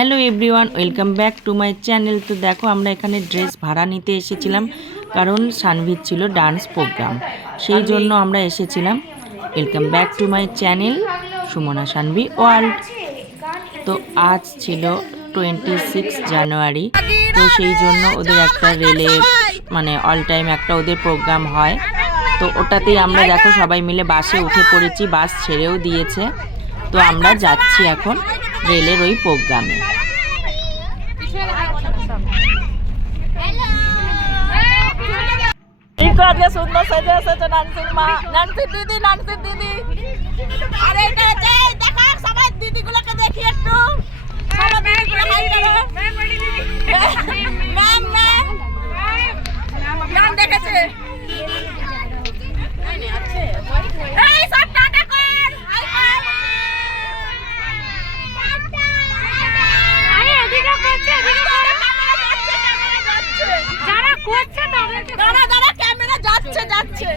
Hello everyone, welcome back to my channel. তো দেখো আমরা এখানে ড্রেস ভাড়া নিতে এসেছিলাম, কারণ সানভির ছিল ডান্স প্রোগ্রাম, সেই জন্য আমরা এসেছিলাম। Welcome back to my channel Sumana Sanvi world. তো আজ ছিল 26 জানুয়ারি, তো সেই জন্য ওদের একটা রেলে মানে অল টাইম একটা ওদের প্রোগ্রাম হয়। তো ওটাতেই আমরা দেখো সবাই মিলে বাসে উঠে পড়েছি, বাস ছেড়েও দিয়েছে। তো আমরা যাচ্ছি এখন রেলের ওই প্রোগ্রামে। সুন্দর সেজে এসেছে নানসির মা, নানসির দিদি, নানসির দিদি। আরে এটা দেখো সবাই দিদিগুলোকে দেখি একটু। সবাই দিদিগুলো হাই করো। ম্যাম ম্যাম ম্যাম দেখেছে। এই সব টাটা কর, হাই কর। আরে এদিকে করছে, এদিকে যাচ্ছে। যারা করছে তাদেরকে দাঁড়া ক্যামেরা যাচ্ছে যাচ্ছে।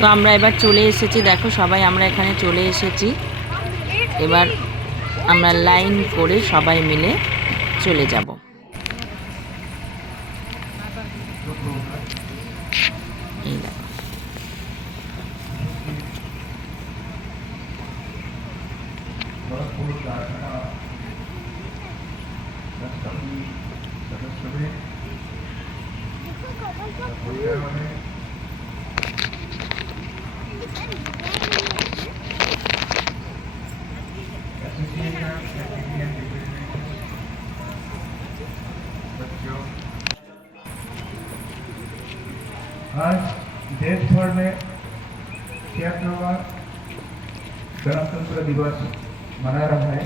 তো আমরা এবার চলে এসেছি, দেখো সবাই আমরা এখানে চলে এসেছি। এবার আমরা লাইন করে সবাই মিলে চলে যাব। এই দেখো आज देश भर में 76वां गणतंत्र दिवस मना रहा है।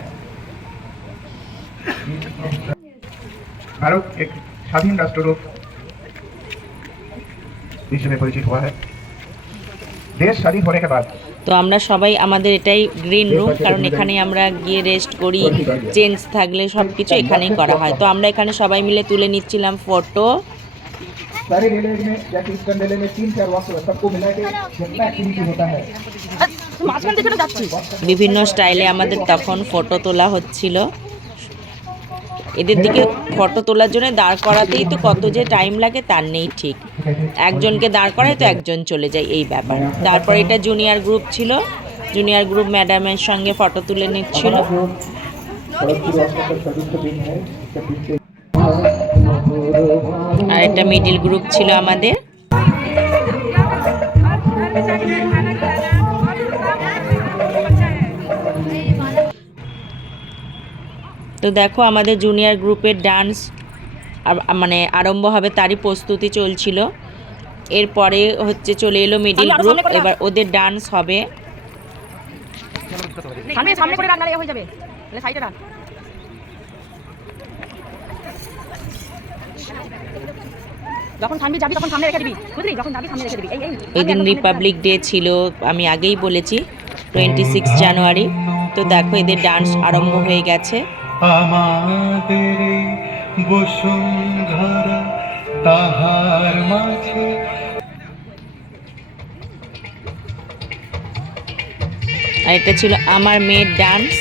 भारत एक स्वाधीन राष्ट्र रूप विश्व में परिचित हुआ है। देश स्वाधीन होने के बाद তো আমরা সবাই আমাদের এটাই গ্রিন রুম, কারণ এখানে আমরা গিয়ে রেস্ট করি, চেঞ্জ থাকলে সব কিছু এখানেই করা হয়। তো আমরা এখানে সবাই মিলে তুলে নিচ্ছিলাম ফটো। सारे रेलवे में जैसे ईस्टर्न रेलवे में 3-4 वक्त सबको मिला के जितना एक्टिविटी होता है বিভিন্ন স্টাইলে আমাদের তখন ফটো তোলা হচ্ছিল। এদের দিকে ফটো তোলার জন্য দাঁড় করাতেই তো কত যে টাইম লাগে তার নেই ঠিক। একজনকে দাঁড় করায় তো একজন চলে যায়, এই ব্যাপার। তারপর এটা জুনিয়র গ্রুপ ছিল, জুনিয়র গ্রুপ ম্যাডামের সঙ্গে ফটো তুলে নিচ্ছিল। আর একটা মিডিল গ্রুপ ছিল আমাদের। তো দেখো আমাদের জুনিয়র গ্রুপের ডান্স মানে আরম্ভ হবে, তারই প্রস্তুতি চলছিল। এরপরে হচ্ছে চলে এলো মিডিল গ্রুপ, এবার ওদের ডান্স হবে। এদিন রিপাবলিক ডে ছিল, আমি আগেই বলেছি 26 জানুয়ারি। তো দেখো এদের ডান্স আরম্ভ হয়ে গেছে। আমাদের বসুন্ধরা তাহার মাঝে। আর এটা ছিল আমার মেয়ের ডান্স।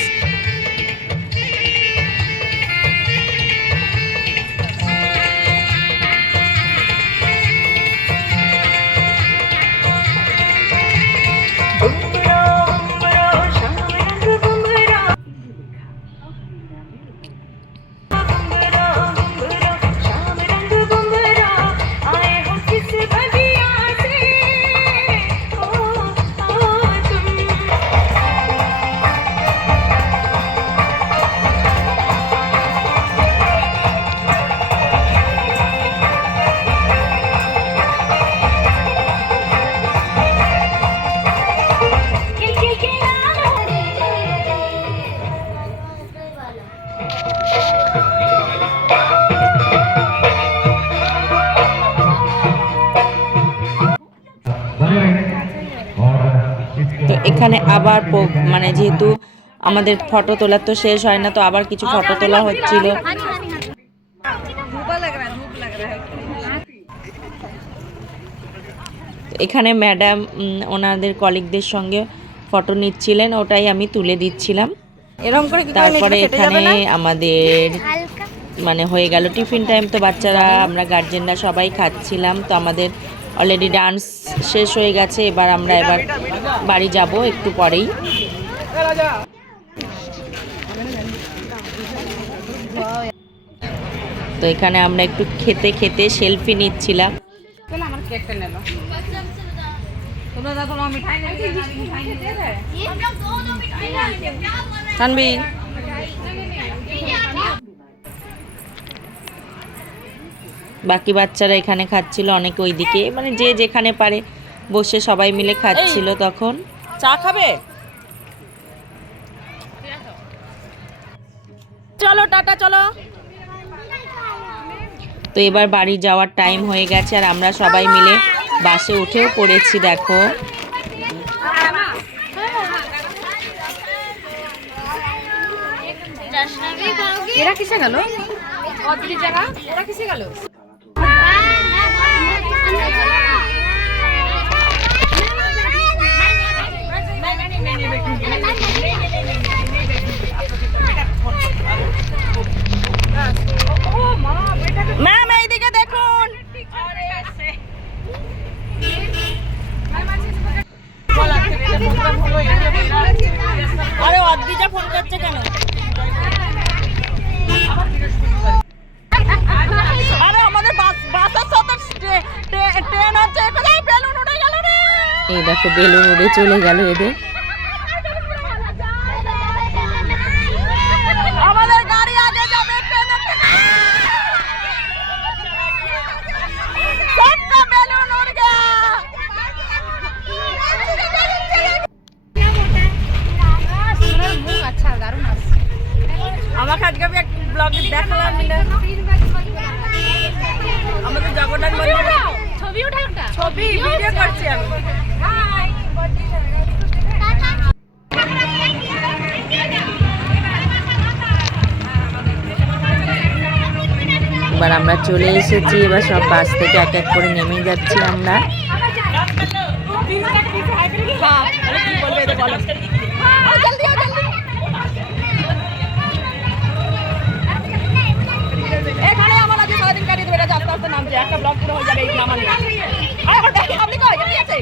তো এখানে আবার মানে যেহেতু আমাদের ফটো তোলার তো শেষ হয় না, তো আবার কিছু ফটো তোলা হচ্ছিল। এখানে ম্যাডাম ওনাদের কলিগদের সঙ্গে ফটো নিচ্ছিলেন, ওটাই আমি তুলে দিচ্ছিলাম। এরকম করে তারপরে এখানে আমাদের মানে হয়ে গেল টিফিন টাইম, তো বাচ্চারা আমরা গার্জেনরা সবাই খাচ্ছিলাম। তো আমাদের অলরেডি ডান্স শেষ হয়ে গেছে, এবার বাড়ি যাব একটু পরেই। তো এখানে আমরা একটু খেতে খেতে সেলফি নিচ্ছিলাম। আমার কেকটা নেলো তোমরা দাদা তোমার মিঠাই নিতে দে তানবি বাকি বাচ্চারা এখানে খাচ্ছিল, অনেকে ওইদিকে, মানে যে যেখানে পারে বসে সবাই মিলে খাচ্ছিল। তখন চা খাবে, চলো টাটা চলো। তো এবার বাড়ি যাওয়ার টাইম হয়ে গেছে, আর আমরা সবাই মিলে বাসে উঠেও পড়েছি। দেখো এরা কিসে গেল? অদ্রি জায়গা এরা কিসে গেল? ম্যাম এইদিকে দেখুন। আরে অদ্রিজা ফোন করছে কেন? আরে আমাদের বাসের সাথে ট্রেন আছে, কোথায় বেলুন উড়ে গেল রে। এই দেখো বেলুন উড়ে চলে গেল এদের। আমাদের গাড়ি আগে যাবে, ট্রেনের থেকে একটা বেলুন উড় গয়া। মুখ আচ্ছা দারুণ আছে। আমাকে আজকে আমি এক ব্লগ দেখালাম মিলে আমাদের জগন্নাথ মন্দিরে ছবি উঠা একটা ছবি ভিডিও করছি আমি। এবার আমরা চলে এসেছি, এবার সব বাস থেকে এক এক করে নেমে যাচ্ছি আমরা। এখানে আমার আজকে সারাদিন কাটিয়ে দেবে, আস্তে আস্তে নামছে, একটা ব্লগ পুরো হয়ে যাবে এই নামা নিয়ে। আপনি কই এমনি আছে?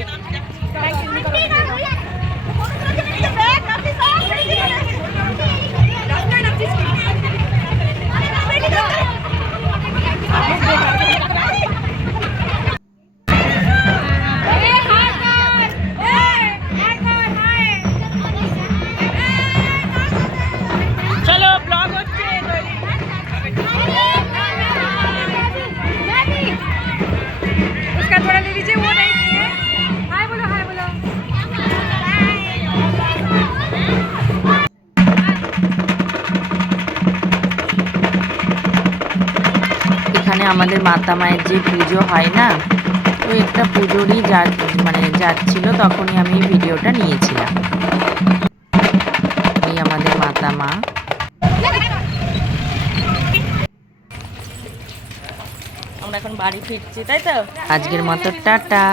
চলো ব্লগ হচ্ছে। उसका थोड़ा ले लीजिए, वो नहीं किए। हाय बोलो, हाय बोलो। এখানে আমাদের মাতা মায়ের যে পুজো হয় না, তো একটা পুজোরই যাচ্ছিল, তখনই আমি ভিডিওটা নিয়েছিলাম। এই আমাদের মাতা মা। আমরা এখন বাড়ি ফিরছি, তাই তো? আজকের মতো টাটা।